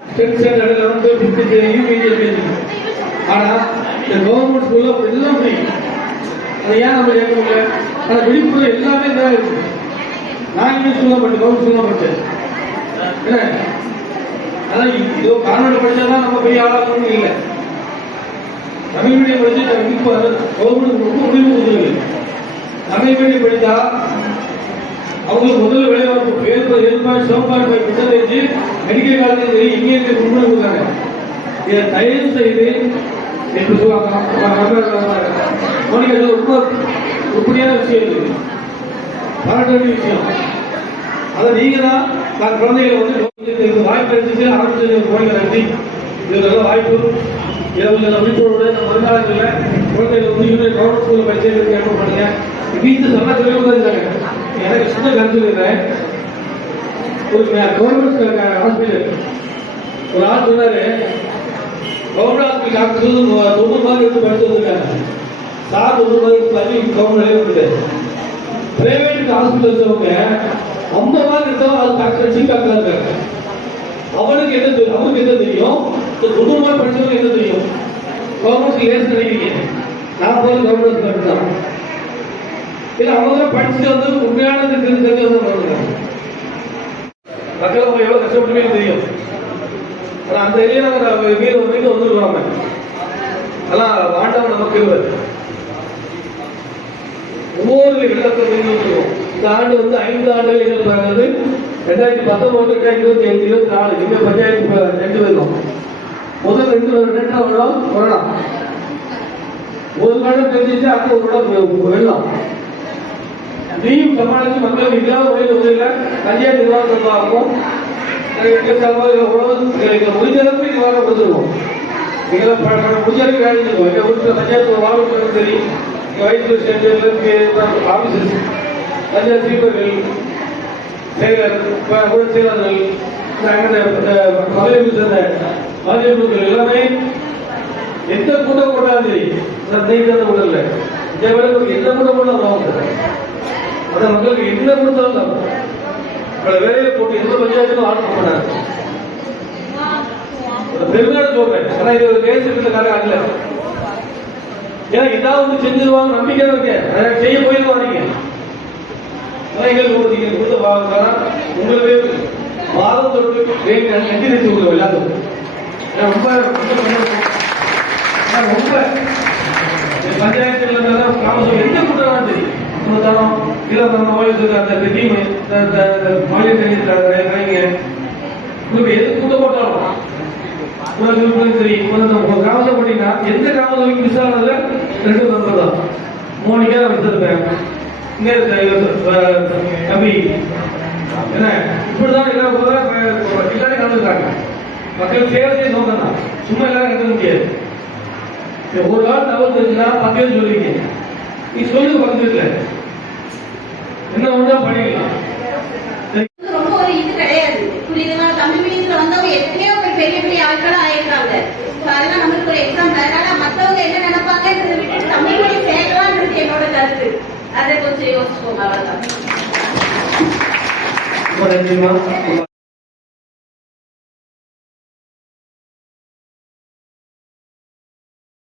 Tenth standard eleventh fifth UKG LKG ஆனால் இந்த government ஸ்கூலில் எல்லாம் ஃப்ரீ அதை ஏன் நம்ம கேட்க முடியல ஆனால் விழிப்புணர்வு எல்லாமே தான் இருக்கு நான் இங்கிலீஷ் ஸ்கூலில் படித்தேன் கவர்மெண்ட் ஸ்கூலில் படித்தேன் என்ன அதான் இதோ கான்வெண்ட் படித்தா தான் நம்ம பெரிய ஆளாகணும்னு இல்லை தமிழ் மீடியம் படிச்சு இப்போ கவர்மெண்ட் ரொம்ப முடிவு கொடுத்துருக்கு தமிழ் மீடியம் படித்தா அவங்களுக்கு முதல்ல விளையாட்டு பேர் எதிர்பார்ப்பு பாயிண்ட் செவன் மெடிக்கல் காலேஜ் சரி இங்கே முன்னாடி கொடுத்தாங்க இதை தயவு செய்து என்று சொல்லுவாங்க. மோனிகா ரொம்ப உருப்படியான விஷயம் இது. பாராட்ட வேண்டிய விஷயம். அதை நீங்கள் தான் நான் குழந்தைகளை வந்து வாய்ப்பு எடுத்துட்டு ஆரம்பிச்சது கோயிலை நன்றி இது நல்ல வாய்ப்பு இரவு நம்பிக்கையோட இந்த மறுநாளில் குழந்தைகள் வந்து யூனியன் கவர்மெண்ட் ஸ்கூலில் படிச்சதுக்கு ஏற்பாடு பண்ணுங்க வீட்டு சொன்னா சொல்லி கொடுத்தாங்க எனக்கு சின்ன கருத்து இருக்கிறேன் கவர்மெண்ட் ஹாஸ்பிட்டல் ஒரு ஆள் சொன்னாரு கவர்மெண்ட் ஹாஸ்பிட்டல் டாக்டர் தொண்ணூறு மார்க் எடுத்து படிச்சு வந்திருக்காங்க. சார் தொண்ணூறு மார்க் பள்ளி கவர்மெண்ட் விட்டுட்டு. பிரைவேட் ஹாஸ்பிட்டல்ஸ் அவங்க ஐம்பது மார்க் எடுத்தவங்க அது டாக்டர் சீஃப் டாக்டர் இருக்காங்க அவனுக்கு என்ன தெரியும் அவனுக்கு என்ன தெரியும்? தொண்ணூறு மார்க் படிச்சவங்க என்ன தெரியும்? கவர்மெண்ட் லேஸ் நினைக்கிறீங்க நான் போய் கவர்மெண்ட் தான் இல்ல அவங்க படிச்சுட்டு வந்து உண்மையானது தெரிஞ்சு தெரிஞ்சு வந்து மக்கள் அவங்க எவ்வளோ கஷ்டப்பட்டுமே தெரியும். ஆனால் அந்த ஏரியா நாங்கள் வீடு வீடு வந்துருக்கோம் ஆனால் ஆண்டவன் நமக்கு இல்லை ஒவ்வொரு வெள்ளத்தை வந்துருக்கோம். இந்த ஆண்டு வந்து ஐந்து ஆண்டுகள் எதிர்பார்க்கிறது ரெண்டாயிரத்தி பத்தொன்பது ரெண்டாயிரத்தி இருபத்தி அஞ்சு இருபத்தி நாலு இனிமேல் பஞ்சாயத்து ரெண்டு பேரும் முதல் ரெண்டு ரெண்டாம் வருடம் கொரோனா ஒரு வருடம் தெரிஞ்சிச்சு அடுத்த ஒரு வருடம் வெள்ளம். இதையும் சமாளித்து மக்களுக்கு இல்லாத முறையில் உதவியில தனியார் நிர்வாகம் பார்ப்போம். முடிஞ்சளவுக்கு நிர்வாகம் கொடுத்துருவோம். எங்களை முடிஞ்சளவுக்கு வேலை செஞ்சுருவோம் எங்கள் ஊருக்கு பஞ்சாயத்து வாழ்க்கை சரி வைஸ் பிரசிடென்ட் ஆஃபீஸர்ஸ் பஞ்சாயத்து ஸ்வீப்பர்கள் செயலர் கூட செயலாளர்கள் மகளிர் மகளிர் எல்லாமே எந்த கூட்டம் போட்டாலும் சரி நான் நீங்க கூடல எந்த கூட்டம் போட்டாலும் அந்த மக்களுக்கு என்ன கொடுத்தாலும் தான் அவளை வேலையில போட்டு எந்த பஞ்சாயத்துக்கும் ஆர்டர் பண்ணாரு மாட்டாங்க பெருமையோட சொல்றேன் ஆனா இது ஒரு கேஸ் கதை அல்ல ஏன்னா ஏதாவது வந்து செஞ்சிருவாங்க நம்பிக்கை இருக்கேன் செய்ய போயிட்டு வரீங்க ஆனா எங்களுக்கு ஒரு நீங்க கொடுத்த வாங்க உங்களுக்கு மாதம் தொட்டு நன்றி தெரிஞ்சு கொடுக்க எல்லாத்துக்கும் ரொம்ப ஆனா ரொம்ப பஞ்சாயத்துல கிராம எந்த கூட்டம் சரி தரம் இல்ல நம்ம மாநிலத்துக்கு அந்த டீம் மாநில கைங்க உங்களுக்கு எது கூட்ட சரி நம்ம கிராமத்தை போட்டீங்கன்னா எந்த கிராமத்துக்கு மிஸ் ஆனதுல ரெண்டு நம்பர் தான் மோனிகா வச்சிருப்பேன் இங்க என்ன இப்படிதான் எல்லா எல்லாரும் கலந்துருக்காங்க மக்கள் சேவை நோக்கம் தான் சும்மா எல்லாரும் கற்றுக்க முடியாது. ஒரு நாள் தவறு தெரிஞ்சுன்னா பத்து பேர் சொல்லுவீங்க. நீ சொல்லு பக்கத்துல பண்ணிக்கலாம் ரொம்ப ஒரு இது கிடையாது. புரியுதுங்களா? தமிழ் மீடியத்துல வந்தவங்க எத்தனையோ பேர் பெரிய பெரிய ஆட்களா ஆயிருக்காங்க. அதெல்லாம் நம்மளுக்கு ஒரு எக்ஸாம் அதனால மத்தவங்க என்ன நினைப்பாங்கன்றதை விட்டு தமிழ் மீடியம் சேர்க்கலாம்ன்றது என்னோட கருத்து. அதை கொஞ்சம் யோசிச்சுக்கோங்க நன்றிமா